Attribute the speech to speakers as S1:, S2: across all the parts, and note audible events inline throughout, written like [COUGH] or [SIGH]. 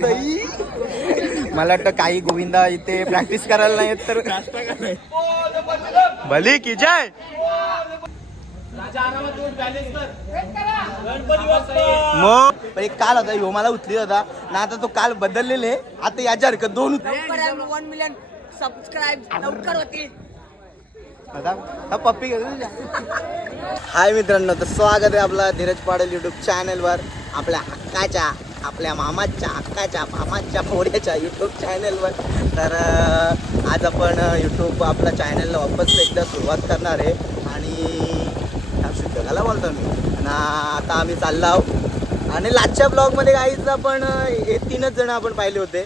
S1: दही मला वाटतं काही गोविंदा इथे प्रॅक्टिस करायला नाही तर. भली की जय. मग एक काल होता ह्यो मला उचली होता. ना आता तो काल बदललेले आता याच्या हरकत दोन.
S2: वन मिलियन सबस्क्राईब लवकर होतील.
S1: पप्पी हाय मित्रांनो तर स्वागत आहे आपला धीरज पाडेल युट्यूब चॅनलवर आपल्या हक्काच्या आपल्या मामाच्या हक्काच्या मामाच्या पोऱ्याच्या युट्यूब चॅनलवर तर आज आपण युट्यूब आपल्या चॅनलला वापस एकदा सुरुवात करणार आहे. आणि शिक्षकाला बोलतो मी. आणि आता आम्ही चाललो आहोत. आणि लाजच्या ब्लॉगमध्ये काहीच आपण हे तीनच जण आपण पाहिले होते.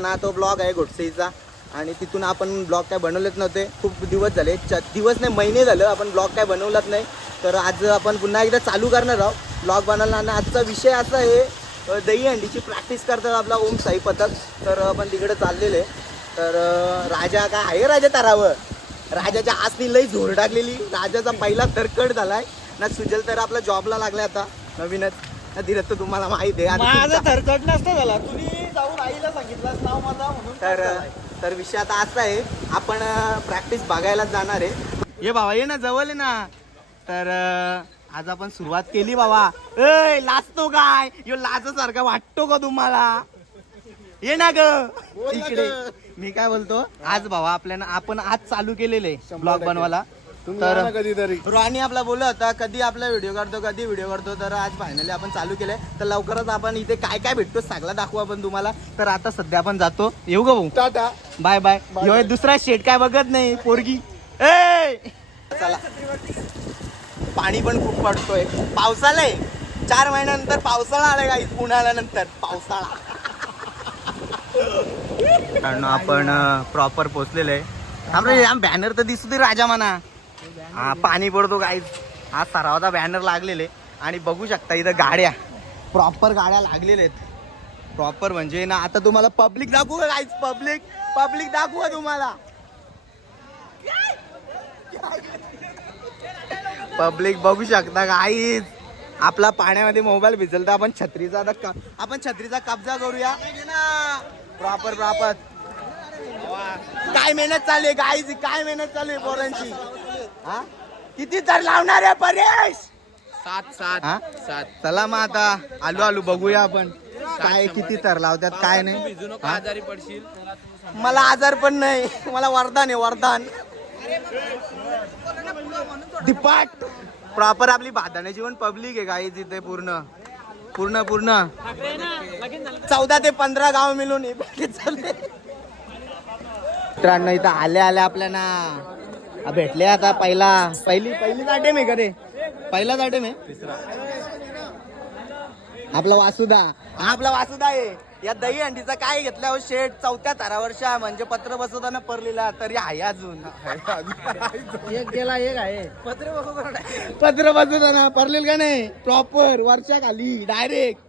S1: ना तो ब्लॉग आहे घोटसेचा आणि तिथून आपण ब्लॉग काय बनवलेच नव्हते. खूप दिवस झाले. च दिवस नाही महिने झालं आपण ब्लॉग काय बनवलाच नाही. तर आज आपण पुन्हा एकदा चालू करणार आहोत. ब्लॉग बनवला आणि आजचा विषय असा आहे दहीहंडीची प्रॅक्टिस करतात आपला ओम साई पथक. तर आपण तिकडे चाललेले. तर राजा काय आहे राजा तारावर? राजाच्या आसनी लई झोर टाकलेली. राजाचा पहिला तरकड झालाय. ना सुजल तर आपला जॉबला लागलाय आता. नवीनच. ना धीरज तर तुम्हाला माहिती आहे.
S3: माझा थरकट नसतं झाला. तुम्ही जाऊन आईला सांगितलं नाव माझा म्हणून
S1: तर तर विषय आता असा आहे आपण प्रॅक्टिस बघायला जाणार आहे. ये बाबा ये ना जवळ आहे ना. तर आज आपण सुरुवात केली बाबा. ए लाजतो काय? यो लाजासारखा वाटतो का तुम्हाला? ये ना ग. इकडे. मी काय बोलतो? आज भावा आपल्याला आपण आज चालू केलेले ब्लॉग बनवायला. तर
S3: कधीतरी.
S1: रॉनी आपला बोलला होता कधी आपला व्हिडिओ करतो कधी व्हिडिओ करतो तर आज फायनली आपण चालू केलंय. तर लवकरच आपण इथे काय काय भेटतो सगळा दाखवू आपण तुम्हाला. तर आता सध्या आपण जातो. येऊ का भाऊ?
S3: टाटा.
S1: बाय बाय ह्यो दुसरा शेट काय बघत नाही पोरगी. ए चला. पाणी पण खूप पडतोय. पावसाळा आहे. चार महिन्यानंतर पावसाळा आलाय काही उन्हाळ्यानंतर. पावसाळा. कारण आपण प्रॉपर पोचलेलो आहे. आम बॅनर तर दिसतो ते राजा म्हणा. हा पाणी पडतो काही हा सरावाचा बॅनर लागलेले. आणि बघू शकता इथं गाड्या. प्रॉपर गाड्या लागलेल्या आहेत. प्रॉपर म्हणजे ना आता तुम्हाला पब्लिक दाखवू का काहीच पब्लिक पब्लिक दाखवू का तुम्हाला? पब्लिक बघू शकता काहीच आपला पाण्यामध्ये मोबाईल भिजल तर आपण छत्रीचा आता आपण छत्रीचा कब्जा करूया. प्रॉपर प्रॉपर काय मेहनत चालू आहे गाईची काय मेहनत चालू आहे पोरांची? हा? किती तर लावणार आहे परेश?
S3: सात सात
S1: हा? चला मग आता आलू आलू बघूया आपण. काय किती तर लावतात काय नाही?
S3: आजारी पडशील.
S1: मला आजार पण नाही. मला वरदान आहे वरदान. डिपार्ट प्रॉपर आपली भादाण्याची पण पब्लिक आहे काही तिथे पूर्ण. पूर्ण पूर्ण. चौदा ते पंधरा गाव मिळून हे मित्रांनो इथं आल्या आल्या आपल्याला. हा, भेटले आता पहिला. पहिली पहिलीच आटेम आहे का रे? पहिलाच आटेम आहे? आपला वासुदा. हा आपला वासुदा आहे. या दही अंडीचा काय घेतल्या हो शेट चौथ्या तारावर्षा म्हणजे पत्र बसवताना परलेला. तरी आहे अजून.
S3: एक गेला एक आहे. पत्रे बसवतो
S1: पत्र बसवताना परलेल का नाही? प्रॉपर वर्षा खाली. डायरेक्ट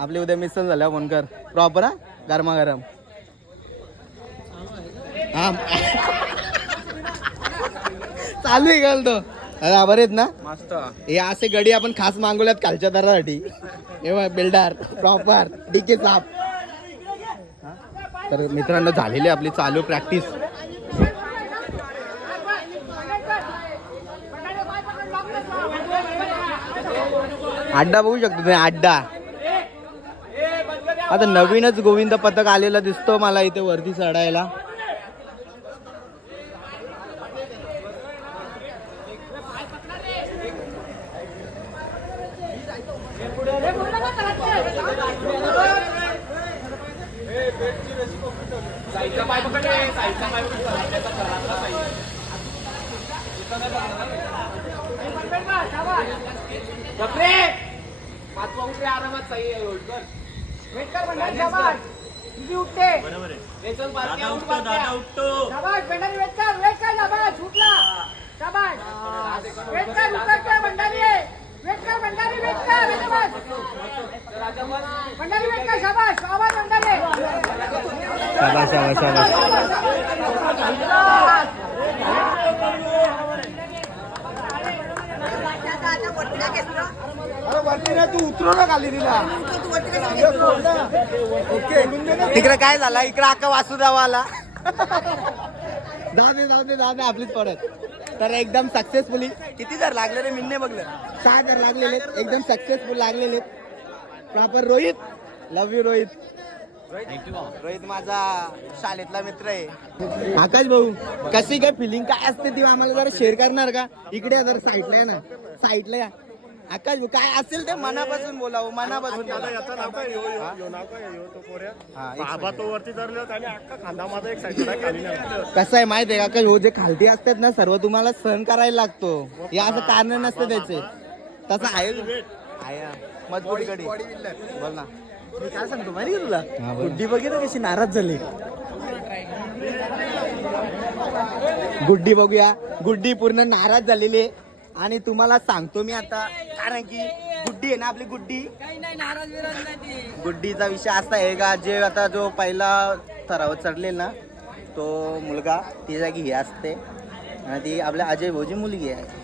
S1: आपले उद्या मिसल झाल्या फोन कर. प्रॉपर हा? गरमागरम. हा. चालू आहे का तो अरे बरे आहेत ना?
S3: मस्त.
S1: हे असे गडी आपण खास मागवल्यात खालच्या दरासाठी. हे बिल्डर प्रॉपर डीके साप तर मित्रांनो झालेली आपली चालू प्रॅक्टिस अड्डा बघू शकतो तुम्ही अड्डा. आता नवीनच गोविंद पथक आलेला दिसतो मला इथे वरती चढायला.
S3: पाचवा उठे आरामात सही आहे रोड कर
S2: वेटकर मंडळ शाबास. किती उठते?
S3: चल बारक्या उठ बारक्या.
S2: शाबास मंडळी वेटकर वेटकर शाबास उठला. शाबास. वेटकर उतरते मंडळी. वेटकर मंडळी वेटकर शाबास. मंडळी वेटकर शाबास. आवाज मंडळी.
S1: शाबास. शाबास शाबास.
S3: अरे वरती ना तू उतरू ना खाली तिला.
S1: तिकडे काय झालं? इकडे अक्का वासुदेवा आला. जाऊ दे जाऊ दे जाऊ दे आपलीच पडत. तर एकदम सक्सेसफुली किती जर लागले रे मिन्ने बघलं? सहा जर लागलेले. एकदम सक्सेसफुल लागलेले. Proper Rohit. Love you Rohit. Rohit माझा शाळेतला मित्र आहे. आकाश भाऊ कशी काय फिलिंग काय असते ती आम्हाला जरा शेअर करणार का? इकडे जरा साईडला या ना. साईडला या. आकाश भाऊ काय असेल ते मनापासून बोलावं मनापासून बोलावं.
S4: याचं नाव काय यो यो यो नाव काय यो तो पोऱ्या.
S1: हा, एक
S4: बाबा तो वरती धरले आणि अख्खा खांदा माझा एक साईडला खाली नाही
S1: कसं आहे माहिती आहे का ह्यो जे खालती असतात ना सर्व तुम्हाला सहन करायला लागतो. या असं कारण नसतं त्याचे. तसं आहे. आहे ना. मजबूत गडी बोल ना.
S3: मी काय सांगतो माहिती का तुला. गुड्डी बघितलं कशी नाराज झाली?
S1: गुड्डी बघूया. गुड्डी पूर्ण नाराज झालेली आहे. आणि तुम्हाला सांगतो मी आता कारण की गुड्डी आहे ना आपली गुड्डी. गुड्डीचा विषय असा आहे का जे आता जो पहिला थरावर चढलेल ना तो मुलगा ती जागी ही असते. आणि ती आपल्या अजय भाऊची मुलगी आहे.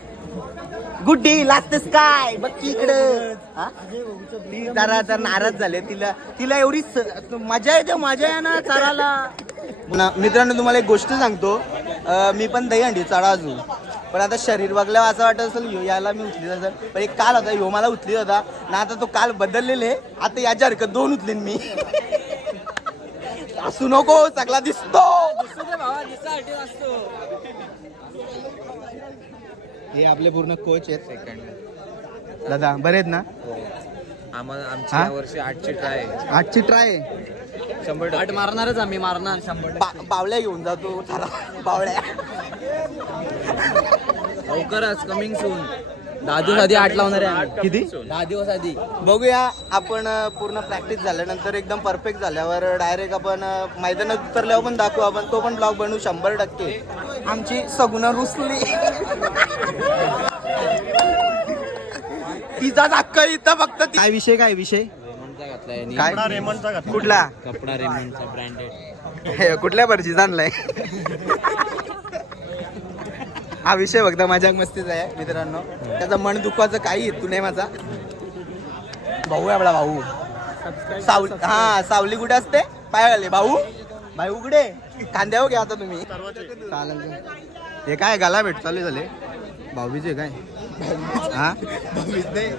S1: गुड्डी लागतेस काय बघ की इकडं. हा? ती जरा जरा नाराज झाले. तिला तिला एवढी स- मजा येते मजा आहे ना चढायला ना, मित्रांनो तुम्हाला एक गोष्ट सांगतो. मी पण दहीहंडी चढा अजून. पण आता शरीर बघल्यावर असं वाटत असेल ह्यो याला मी उचली असेल. पण एक काल होता ह्यो मला उचली होता. ना आता तो काल बदललेले. आता याच्या हरकत दोन उचलीन मी. [LAUGHS] असू नको सगळा दिसतो. हे आपले पूर्ण कोच आहेत. सेकंड दादा बरे आहेत ना?
S5: आम्हाला आमची
S1: हा?
S5: यावर्षी आठची ट्राय आहे.
S1: आजची ट्राय
S5: शंभर
S3: आठ मारणारच आम्ही मारणार. शंभर
S1: बावल्या घेऊन जातो बावळ्या
S3: लवकरच कमिंग सून दहा दिवस आधी आठ लावणार आहे.
S1: किती
S3: दहा दिवस आधी.
S1: बघूया आपण अ, पूर्ण प्रॅक्टिस झाल्यानंतर एकदम परफेक्ट झाल्यावर डायरेक्ट आपण अ, मैदानात उतरल्यावर पण दाखवू आपण. तो पण ब्लॉग बनवू शंभर टक्के. आमची सगुना रुसली. तिचा हक्क इथं फक्त ती- काय विषय काय विषय?
S3: रेमंडचा घातलाय यांनी.
S1: काय. कुठला?
S3: कपडा रेमंडचा ब्रँडेड
S1: हे, कुठल्या भरची आणलाय हा विषय फक्त माझ्या मस्तीचा आहे मित्रांनो. त्याचं मन दुखवायचं काही हेतू नाही माझा. भाऊ आहे आपला भाऊ. सावली हा सावली कुठे असते? पाय आले. भाऊ? भाऊ कुठे कांद्यावर घ्या आता तुम्ही. चालेल हे काय गाला भेट चालू झाले. भाऊबीज काय? हा? भाऊबीज नाही.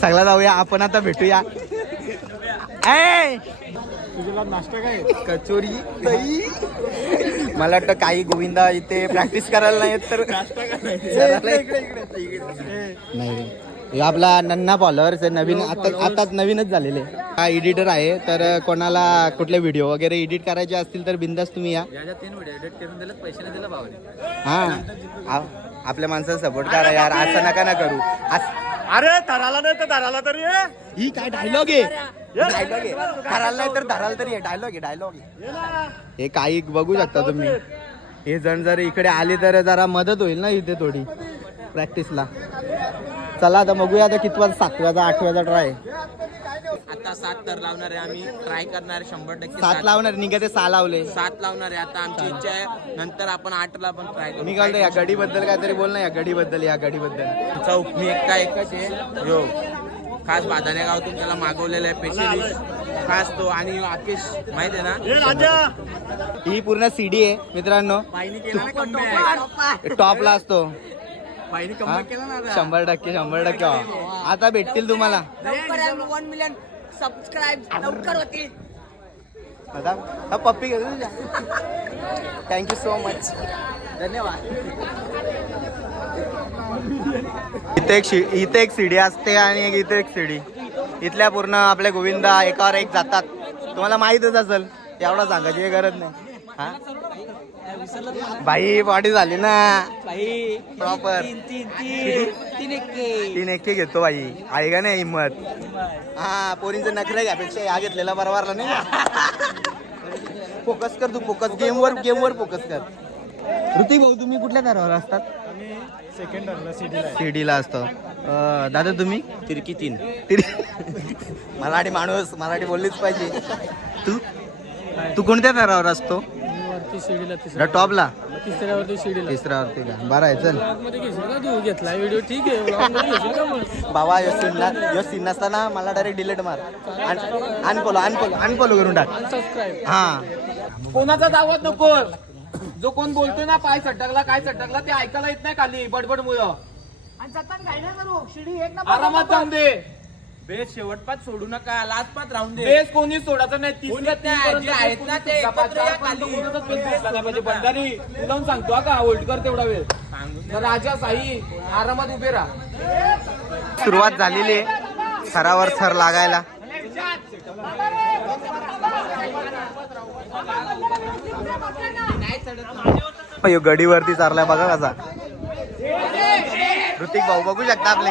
S1: सगळा जाऊया. आपण आता भेटूया.
S4: नाश्ता काय?
S1: कचोरी दही. मला वाटतं काही गोविंदा इथे प्रॅक्टिस करायला नाही येत तर [LAUGHS] नाही रे. आपला नन्ना फॉलोअर्स नवीन आता आताच नवीनच झालेले. हा एडिटर आहे तर कोणाला कुठले व्हिडिओ वगैरे एडिट करायचे असतील तर बिंदास तुम्ही या. हा. आपल्या माणसाला सपोर्ट करा यार. असं नका ना करू. अस-
S4: अरे धराला नाही तर धराला तरी ये.
S1: ही काय डायलॉग आहे? डायलॉग आहे. धराल नाही तर धराल तरी डायलॉग आहे. डायलॉग आहे हे काही बघू शकता तुम्ही. हे जण जर इकडे आले तर जरा मदत होईल ना इथे थोडी. प्रॅक्टिसला चला आता बघूया आता कितवा सातव्याचा आठव्याचा ट्राय
S5: आता सात तर लावणार आहे आम्ही. ट्राय करणार आहे शंभर टक्के
S1: सात लावणार निघते सहा लावले.
S5: सात लावणार आहे. आता आमची इच्छा आहे नंतर आपण आठला पण ट्राय करू.
S1: मी कळतो या गडीबद्दल काहीतरी बोल ना या गडीबद्दल या गडीबद्दल.
S5: आमचा उपमी एकटा एकच आहे. यो खास बादाने गावातून त्याला मागवलेला आहे स्पेशली खास तो आणि यो आकेश माहिती आहे ना?
S4: ये राजा!
S1: ही पूर्ण सीडी आहे मित्रांनो. टॉपला असतो. शंभर टक्के शंभर टक्के. आता भेटतील तुम्हाला.
S2: वन मिलियन सबस्क्राईब लवकर होतील.
S1: दादा हा पप्पी घेतो तुझ्या. थँक्यू सो मच
S3: धन्यवाद.
S1: इथे एक शि इथे एक सीडी असते आणि एक इथे एक सीडी इथल्या पूर्ण आपल्या गोविंदा एकावर एक जातात. तुम्हाला माहीतच असेल एवढा सांगायची गरज नाही. हा? बाई बॉडी झाली ना.
S3: बाई.
S1: प्रॉपर
S3: तीन तीन तीन एक्के
S1: तीन. एके घेतो बाई. आहे का नाही हिंमत? हा पोरींचे नखरे घ्यापेक्षा या घेतलेला बरोबरला नाही फोकस कर तू फोकस गेमवर गेमवर फोकस कर. ऋतिक भाऊ तुम्ही कुठल्या दरावर असतात?
S4: सेकंड
S1: शिर्डीला असतो. दादा तुम्ही?
S5: तिरकी तीन.
S1: तिरी- मराठी माणूस मराठी बोललीच पाहिजे. तू? तू कोणत्या दरावर असतो?
S3: शिडीला तिसऱ्या
S1: टॉपला?
S3: तिसऱ्यावरती शिडीला.
S1: तिसऱ्यावरती का? बरं आहे चल.
S3: मध्ये घेशील का? तू घेतला व्हिडिओ ठीक आहे vlog मध्ये घेशील का मग?
S1: बाबा यो सीन ना यो सीन नसताना मला डायरेक्ट डिलीट मार. अनफॉलो अनफॉलो अनफॉलो करून टाक.
S3: सबस्क्राईब
S1: हा.
S2: कोणाचा दावत नको? जो कोण बोलतोय ना पाय सटकला काय सटकला ते ऐकायला येत नाही खाली बडबड मुळ. आरामात जाऊन दे.
S5: बेस शेवटपात सोडू नका लास्टपात राहून दे.
S2: बेस कोणी सोडायचं नाही तिसऱ्या
S5: जे आहेत ना ते
S2: कोणी.
S5: एकत्र या खाली.
S2: बेस भंडारी तू सांगतो हा का होल्ड कर तेवढा वेळ.
S5: सांगून
S2: राजा साई आरामात उभे राहा.
S1: सुरुवात झालेली आहे. थरावर थर लागायला. अयो गडीवरती चाललाय बघा कसा. ऋतिक भाऊ बघू शकता आपले.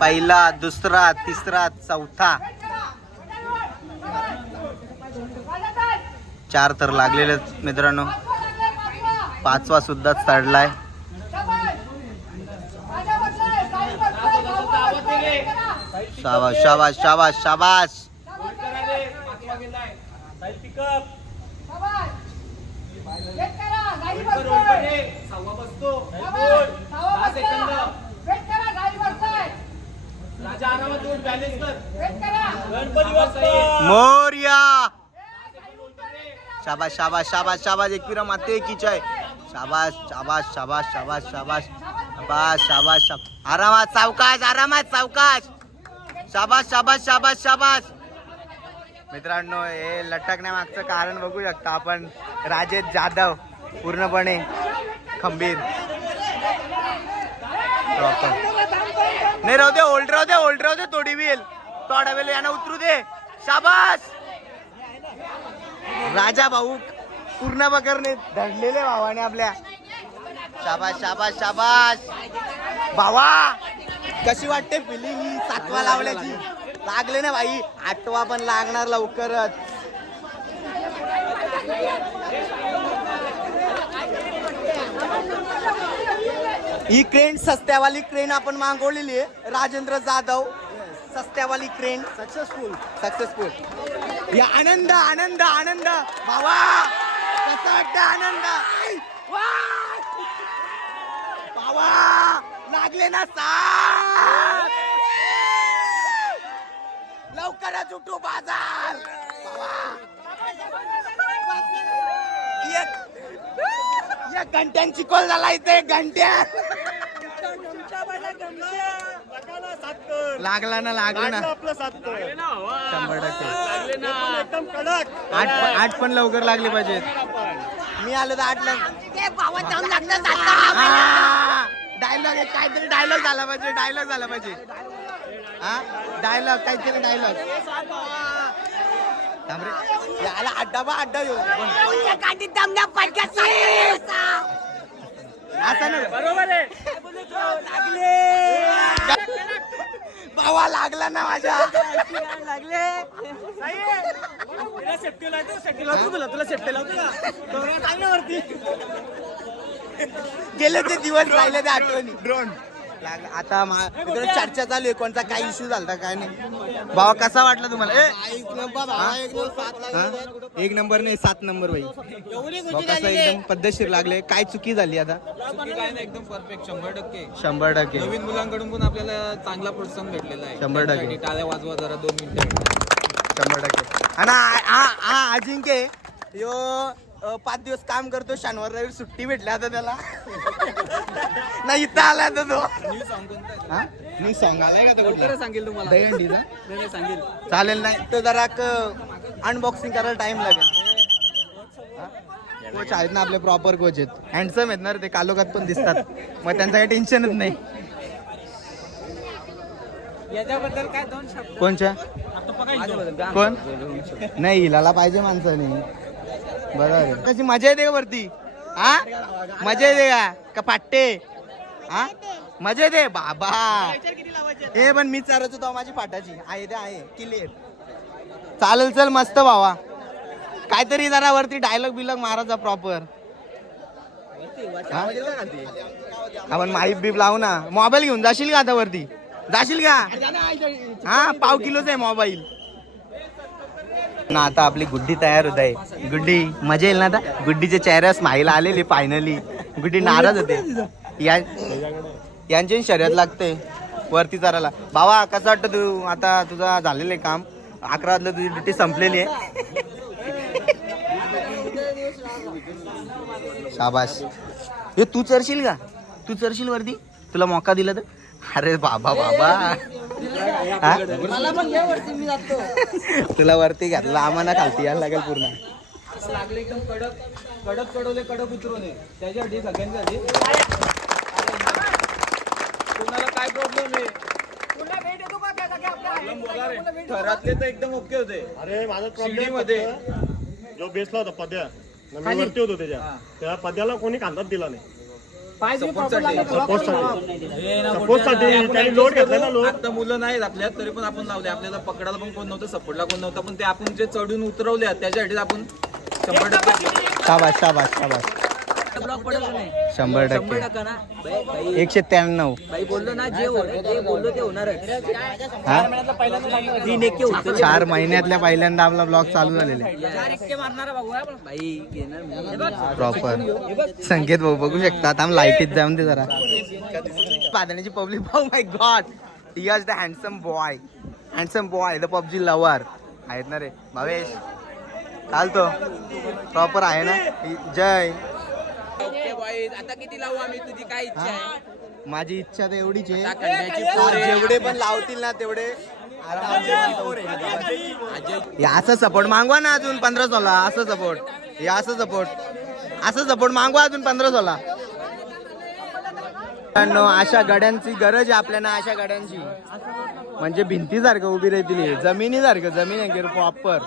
S1: पहिला दुसरा तिसरा चौथा. चार तर लागलेले मित्रांनो. पाचवा सुद्धा चढलाय. शाबाश शाबाश शाबाश शाबाश
S2: सहावा बसतो
S1: मोर्या! शाबाश शाबाश शाबाश शाबाश एकविरा माते की चाय शाबाश शाबाश शाबाश शाबाश शाबाश शाबाश शाबाश आरामात सावकाश आरामात सावकाश. शाबाश शाबाश शाबाश शाबाश मित्रांनो हे लटकण्यामागचं कारण बघू शकता आपण. राजेश जाधव पूर्णपणे खंबीर. नाही राहू दे ओल्ड राहू दे ओल्ड राहू दे थोडी वेळ. थोडा वेळ यांना उतरू दे. शाबास! राजा भाऊ पूर्ण बकरने धडलेले भावाने आपल्या. शाबास शाबास शाबास! भावा कशी वाटते फिलिंग ही? सातवा लावल्याची. लागले ना भाई? आठवा पण लागणार लवकरच. ही क्रेन सस्त्यावाली क्रेन आपण मागवलेली आहे. राजेंद्र जाधव सस्त्यावाली क्रेन. सक्सेसफुल सक्सेसफुल या आनंद आनंद आनंद. भावा कसा वाटतं आनंद? वा! भावा लागले ना साथ लवकरच उठू बाजार. भावा. एक एक घंट्यांची कॉल झाला इथे घंट्या. लागला ना लागला ना.
S4: आपलं सात
S1: शंभर टक्के.
S4: एकदम कडक
S1: आठ पण- आठ पण लवकर लागले पाहिजेत. मी आलो तर आठ डायलॉग काहीतरी डायलॉग झाला पाहिजे डायलॉग झाला पाहिजे. हा डायलॉग काहीतरी डायलॉग. थांबरे बरोबर लागले भावा लागला ना माझ्या.
S2: लागले. तुला
S1: सेफ्टी लावतो तुला. सेफ्टी लावतो ना. गेले ते दिवस राहिले ते आठवणी. ड्रोन आता मा- इकडे चर्चा चालू आहे. कोणता काय इश्यू झाला काय नाही. भावा कसा वाटला तुम्हाला? ए, हा? एक नंबर नाही सात नंबर भाई भाऊ कसं एकदम पद्धतशीर लागले. काय चुकी झाली आता?
S5: काय नाही एकदम परफेक्ट शंभर टक्के.
S1: शंभर टक्के.
S5: नवीन मुलांकडून पण आपल्याला चांगला प्रोत्साहन भेटलेला आहे.
S1: शंभर टक्के.
S5: त्यांच्यासाठी टाळ्या वाजवा जरा दोन मिनिटं.
S1: शंभर टक्के. आणि हा- हा हा अजिंक्य यो पाच दिवस काम करतो शनिवार रविवार सुट्टी भेटली आता त्याला. नाही इथं आला आता तो. हा? मी सॉंग आलाय का कुठला?
S5: सांगेल तुम्हाला.
S1: दहीहंडीचा
S5: सांगेल.
S1: चालेल नाही तो जरा अनबॉक्सिंग करायला टाइम लागेल. कोच आहेत ना आपले प्रॉपर कोच आहेत. हँडसम आहेत ना रे ते कालोखात पण दिसतात. मग त्यांचं काही टेन्शनच नाही.
S3: याच्याबद्दल काय दोन शब्द?
S1: कोणच्या? कोण? नाही हिलाला पाहिजे माणसाने. बरोबर आहे. मजा येते का वरती? हा? मजा येते का? का फाटते हा? मजा येते? बाबा. हे पण मी चालत होतो माझी फाटाची आहे. ते आहे. क्लिअर चालेल चल मस्त भावा. काहीतरी जरा वरती डायलॉग बिलॉग मारायचा प्रॉपर आपण माईप बीप लावू ना. मोबाईल घेऊन जाशील का आता वरती? जाशील का? हा पाव किलोचा आहे मोबाईल ना आता आपली गुड्डी तयार होत आहे. गुड्डी मजा येईल ना आता? गुड्डीच्या चेहऱ्यावर स्माईल आलेली फायनली गुड्डी नाराज होते. या यांची शर्यत लागते. वरती चारायला बाबा कसं वाटतं तू? आता तुझा झालेलं आहे काम. अकरा वाजलं तुझी ड्युटी संपलेली आहे. शाबाश हे तू चरशील का? तू चरशील वरती? तुला मौका दिला तर? अरे बाबा बाबा हा?
S3: मला पण घ्या वरती मी जातो
S1: तुला वरती घातला आम्हाला खालती यायला लागेल पूर्ण
S3: लागले एकदम कडक कडक कडवले कडक उतरवले त्याच्यासाठी सगळ्यांसाठी कोणाला काय प्रॉब्लेम आहे? घरातले तर एकदम ओके होते
S4: अरे माझा. प्रॉब्लेम जो बेसला होता पद्या मी वरती होतो त्याच्या त्या पद्याला कोणी कांदाच दिला नाही
S3: आता मुलं नाहीत आपल्यात तरी पण आपण लावले. आपल्याला पकडायला पण कोण नव्हतं सपोर्टला कोण नव्हतं पण ते आपण जे चढून उतरवले त्याच्यासाठी आपण शंभर टक्के
S1: शाबाश शाबाश शाबाश
S3: ब्लॉक पडत नाही
S1: शंभर
S3: शंभर
S1: टक्के
S3: ना.
S1: एकशे त्र्याण्णव.
S3: बोललो ना जे होणार ते बोललो ते होणारच.
S1: हा?
S3: तीन एके होतं.
S1: चार महिन्यातल्या पहिल्यांदा आपला ब्लॉग चालू झालेला. आहे
S3: घेणार मी.
S1: प्रॉपर संकेत भाऊ बघू शकता. आता लाईटीत जाऊन दे जरा. पादण्याची पब्लिक भाऊ my God he is the handsome boy handsome boy the PUBG lover आहेत ना रे. भावेश चालतो. प्रॉपर आहे ना? जय.
S5: ओके बॉईज आता किती लावू आम्ही? तुझी काय इच्छा आहे?
S1: माझी इच्छा तर एवढीच आहे.
S5: आता खंड्याची पोर. आहे.
S1: जेवढे पण लावतील ना तेवढे. हे असं सपोर्ट मागवा ना अजून पंधरा सोळा असं सपोर्ट हे असं सपोर्ट असं सपोर्ट मागवा अजून पंधरा सोळा. मित्रांनो, अशा गाड्यांची गरज आहे आपल्याला अशा गाड्यांची. म्हणजे भिंतीसारखं उभी राहतील हे. जमिनीसारखं जमीन आहे प्रॉपर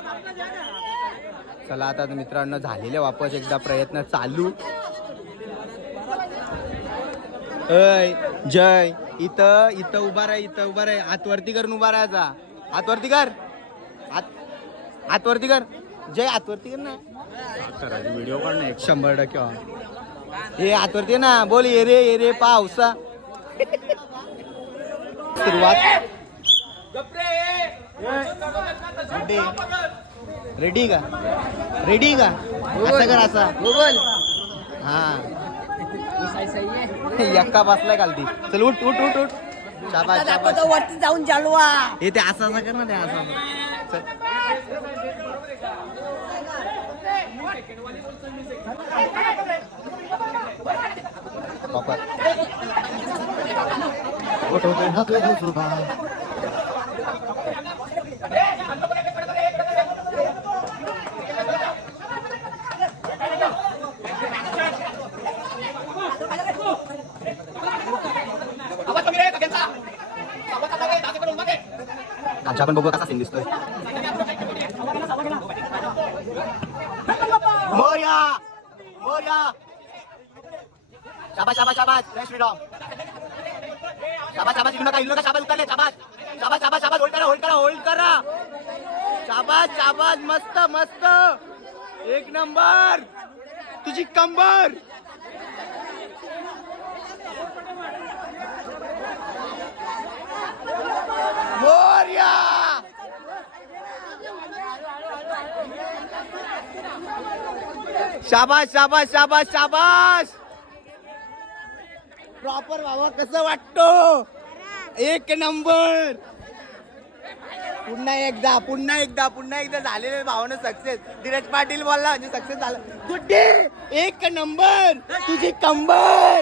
S1: चला आता मित्रांनो झालेले वापस एकदा प्रयत्न चालू. अय जय. इथं इथं उभा राह इथं उभा राह. आतवरती करून उभा राहायचा आतवरती कर. आत आतवरती कर. जय आतवरती कर ना.
S4: व्हिडिओ काढ ना एक
S1: शंभर टक्के. हो. आतवरती ना. बोल ये रे ये रे पावसा सुरुवात. रेडी. का? रेडी का? असं कर असा. हा. यक्का बसलाय खालती. चल उठ उठ उठ उठ. शाबास
S2: वरती जाऊन चालवा
S1: हे ते असं असं कर ना ते असं. चल. उठ, उठ, उठ, उठ, अच्छा आपण बघू कसा सीन दिसतोय. मोर्या! मोर्या! शाबास शाबास शाबास. जय श्रीराम. शाबास शाबास. इकडून नका इकडून नका शाबास उतरले. होल्ड करा होल्ड करा होल्ड करा. मस्त मस्त. एक नंबर. तुझी कंबर. मोर्या! शाबाश शाबाश शाबाश शाबाश प्रॉपर बाबा कसं वाटतो? एक नंबर! पुन्हा एकदा पुन्हा एकदा पुन्हा एकदा झालेले भावानं सक्सेस धीरज पाटील बोलला म्हणजे सक्सेस झालं. गुड्डे एक नंबर! तुझी कंबर!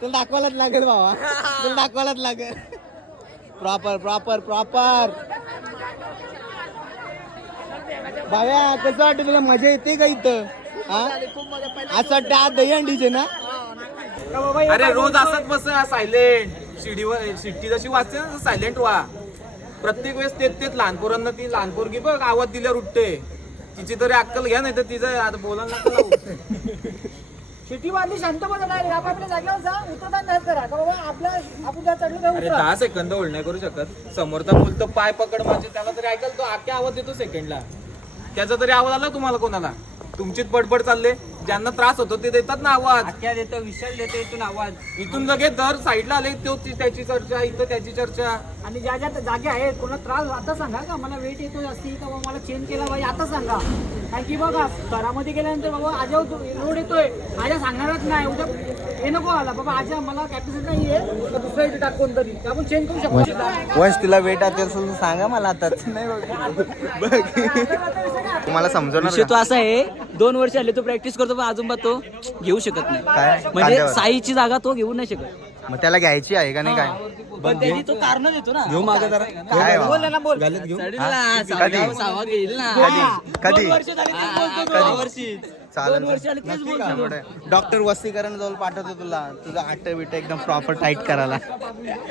S1: तुला दाखवायलाच लागेल बाबा. तुला दाखवायलाच लागेल. प्रॉपर प्रॉपर प्रॉपर भाव्या कसं वाटतं तुला? मजा येते का इथं? हा? असं वाटतं आज दहीहंडीचे ना?
S3: अरे रोज असत बस सायलेंट शिडीवर शिट्टी जशी वाजते ना सायलेंट व्हा. प्रत्येक वेळेस तेच तेच लहान पोरांना ती लहान पोरगी बघ आवाज दिल्यावर उठते. तिची तरी अक्कल घ्या नाही तर तिचं आता बोलायला नका लावू.
S2: शेती आपापल्या जागेवर जा. उतरता नाही करा. का बाबा आपला आपण जर चढलो तर
S3: अरे
S2: उतर.
S3: दहा सेकंद होल्ड नाही करू शकत. समोरचा बोलतो पाय पकड माझे त्याला तरी ऐकाल तो आख्या आवाज देतो सेकंडला त्याचा तरी आवाज आला तुम्हाला कोणाला? तुमचीच पडपड चालले. ज्यांना त्रास होतो ते देतात ना आवाज.
S6: देतो विशाल देतो इथून आवाज.
S3: इथून लगेच दर साईडला आले तो ती- त्याची चर्चा इथं त्याची चर्चा.
S2: आणि ज्या ज्या जागे आहेत कोणाला त्रास आता सांगा का मला वेट येतो जास्ती का बाबा मला चेंज केला पाहिजे आता सांगा. कारण की बघा घरामध्ये गेल्यानंतर बाबा आजा लोड येतोय. आजा सांगणारच नाही. उद्या हे नको आला बाबा आजा मला कॅपॅसिटी नाही आहे तर दुसऱ्या इथे टाक कोणतरी तर आपण चेंज करू शकतो.
S1: वंश तुला वेट असेल तर सांगा मला आताच नाही बघ. तुम्हाला समजवणार
S6: तो
S1: का?
S6: असा आहे दोन वर्ष आले तो प्रॅक्टिस करतो अजून पण तो घेऊ शकत
S1: काय?
S6: नाही म्हणजे
S1: कांद्यावर?
S6: साईची जागा तो घेऊ नाही शकत
S1: मग त्याला घ्यायची आहे का नाही काय
S6: पण त्यांनी तो कारण देतो ना
S1: घेऊ मागे जरा काय
S6: बोल ना बोल
S1: घेऊ?
S6: चढेल? ना,
S1: कधी?
S6: सहावा- सहावा घेईल ना
S1: कधी कधी
S6: दोन वर्ष झाली तेच बोलतो तो.
S1: कधी?
S6: वर्षी.
S1: चालेल
S6: दोन वर्ष आले तेच बोलतो तो.
S1: डॉक्टर वस्तीकरण जवळ पाठवतो तुला तुझं आठ बिट एकदम प्रॉपर टाईट करायला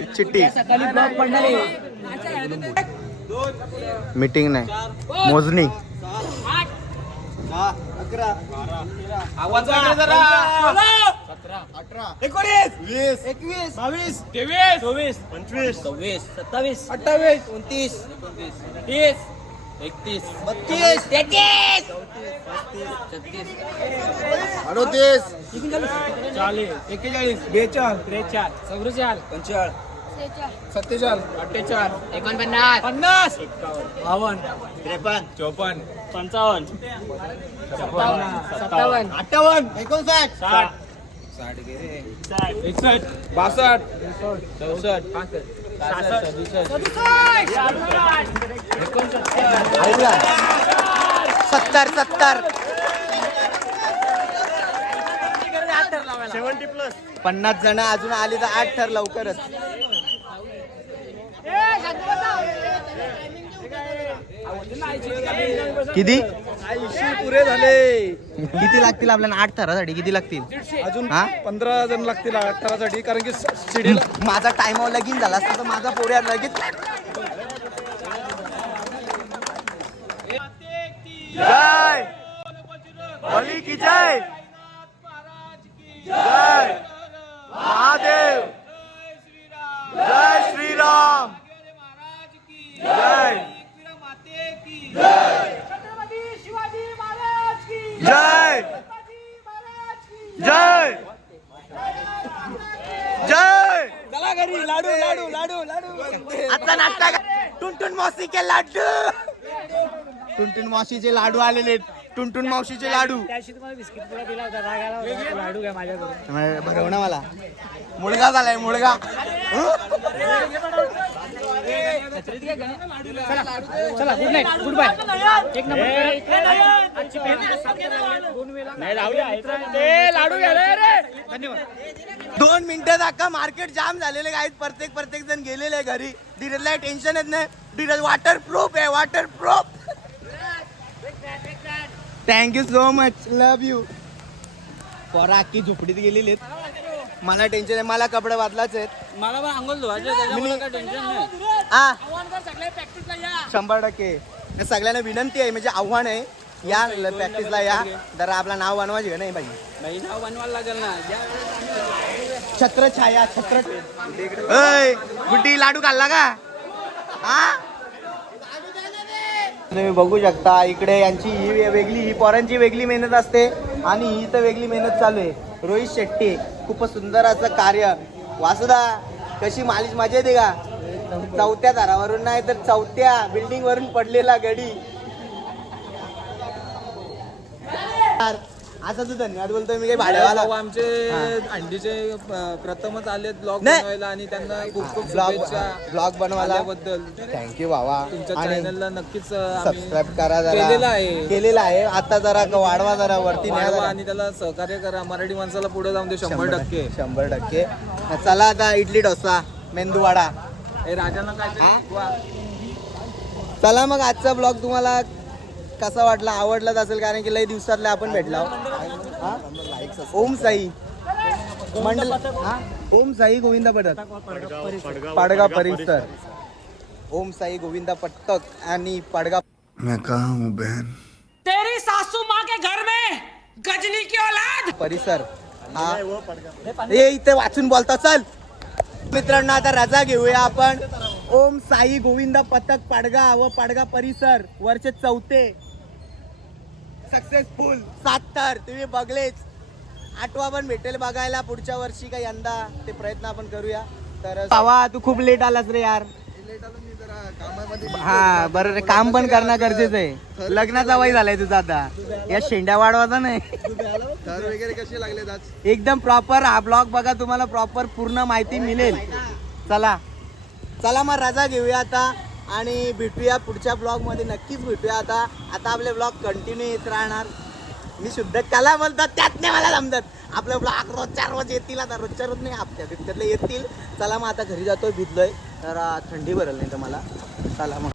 S1: चिट्टी
S6: सकाळी ब्लॉक पडणार आहे.
S1: मीटिंग नाही मोजणी
S3: आवाज वाढव जरा
S4: पंचवीस.
S6: सव्वीस सत्तावीस.
S1: अठ्ठावीस. उनतीस
S6: तीस. एकतीस.
S1: बत्तीस.
S6: तेहतीस. छत्तीस
S1: अडोतीस.
S6: एक्केचाळीस बेचाळ त्रेचाळ चौवेचाळ पंचाळ. सत्तेचाळ. अठ्ठेचाळ. एकोणपन्नास. पन्नास. बावन्न.
S1: त्रेपन्न.
S3: चोपन्न.
S6: पंचावन्न. सत्तावन्न.
S1: अठ्ठावन्न. एकोणसाठ.
S6: साठ.
S3: एकसष्ट. बासष्ट. चौसष्ट.
S1: ऐकला सत्तर सत्तर.
S4: सेव्हन्टी प्लस
S1: पन्नास जण अजून आली तर आठ ठर लवकरच. किती?
S3: पुरे झाले.
S1: किती लागतील आपल्याला? आठ थरासाठी किती लागतील?
S3: अजून
S1: हा?
S3: पंधरा जण लागतील अठरासाठी कारण की शिडी
S1: माझा टाइम लगीन झाला असता तर माझा पोऱ्या लगेच जय! बली की जय! जय! महादेव! जय श्रीराम! जय।
S2: छत्रपती शिवाजी महाराज की
S1: जय।
S2: छत्रपती महाराज की
S1: जय। जय।
S6: चला घरी लाडू लाडू लाडू लाडू.
S1: आता नाटक टुनटुन मावशी के लाडू. टुनटुन मावशीचे लाडू आलेले आहेत. टुनटुन मावशीचे लाडू.
S2: त्याशी तुम्हाला बिस्किट पुडा दिला होता. राग आला होता. लाडू घ्या माझ्याकडून.
S1: भरव ना मला. मुलगा झालाय मुलगा
S2: चला चला गुड नाईट गुड बाय एक नंबर आजची दोन लाडू घ्या रे धन्यवाद
S1: दोन मिनिटं दाखवा मार्केट जाम झालेले आहेत. प्रत्येक प्रत्येक जण गेलेले आहे घरी. डिरेजला टेन्शन येत नाही. डिरेज वॉटर प्रूफ आहे waterproof thank you so much love you पोरा अख्खी झोपडीत गेलेली आहेत. मला टेन्शन आहे. मला कपडे बदलाच आहेत.
S6: मला पण अंघोल धुवायचे टेन्शन नाही.
S1: आ. शंभर टक्के. सगळ्यांना विनंती आहे म्हणजे आव्हान आहे या प्रॅक्टिसला या. जरा आपलं नाव बनवायचे नाही बाई.
S6: बाई नाव बनवायला लागेल ना.
S1: छत्र छाया छत्र गुड्डी लाडू खाल्ला का? हा तुम्ही बघू शकता इकडे यांची ही वेगळी ही पोरांची वेगळी मेहनत असते आणि ही तर वेगळी मेहनत चालू आहे. रोहित शेट्टी खूप सुंदर असं कार्य. वासुदा कशी मालिश मजा येते का? चौथ्या दारावरून नाही तर चौथ्या बिल्डिंग वरून पडलेला गडी असं तू धन्यवाद बोलतोय मी काही भाड्यावाला
S3: भाऊ आमचे. अंडीचे प्रथमच आले ब्लॉग
S1: नाही.
S3: बनवायला आणि त्यांना खूप खूप
S1: ब्लॉग
S3: शुभेच्छा
S1: ब्लॉग बनवायला
S3: आल्याबद्दल
S1: थँक्यू बाबा
S3: तुमच्या
S1: आणि
S3: चॅनलला नक्कीच अं, आम्ही
S1: सबस्क्राईब करा जरा
S3: केलेलं आहे.
S1: केलेलं आहे आता जरा वाढवा जरा वरती न्या
S3: वाढवा
S1: जरा.
S3: आणि त्याला सहकार्य करा मराठी माणसाला पुढे जाऊन दे शंभर टक्के
S1: शंभर टक्के चला आता इडली डोसा मेंदू वडा
S3: राजांना काय
S1: हा? चला मग आजचा ब्लॉग तुम्हाला कसा वाटला आवडलाच असेल कारण की लई दिवसातले आपण भेटलो हा? ओम साई. मंडल हा? ओम साई गोविंदा पटक
S4: पाडगाव
S1: परिसर. ओम साई गोविंदा पटक आणि पाडगाव
S7: मैं कहा हूँ बहन?
S2: तेरी सासू माँ के घर में गजनी की औलाद।
S1: परिसर. हा. हे इथे वाचून बोलता चल. मित्रांनो आता रजा घेऊया आपण. ओम साई गोविंदा पथक पाडगा व पाडगा परिसर वर्ष चौथे. सक्सेसफुल सात तर तुम्ही बघलेच. आठवा पण भेटेल बघायला पुढच्या वर्षी का यंदा. ते प्रयत्न आपण करूया. तर तू खूप लेट आलास रे यार. हा बरं रे काम पण करणं गरजेचं आहे. लग्नाचा वय झालाय तुझा आता. या शेंड्या वाढवायचा नाही.
S7: वगैरे कसे लागले
S1: एकदम प्रॉपर हा ब्लॉग बघा तुम्हाला प्रॉपर पूर्ण माहिती मिळेल. चला. चला मग रजा घेऊया आता आणि भेटूया पुढच्या ब्लॉगमध्ये. नक्कीच भेटूया आता. आता आपले ब्लॉग कंटिन्यू येत राहणार. मी शुद्ध कला म्हणतात त्यात नाही मला समजत आपले ब्लॉग रोजच्या रोज येतील आता रोजच्या रोज नाही हप्त्या बिप्त्यातले येतील. चला मग आता घरी जातोय भिजलोय. तर थंडी भरेल नाही तर मला. चला मग.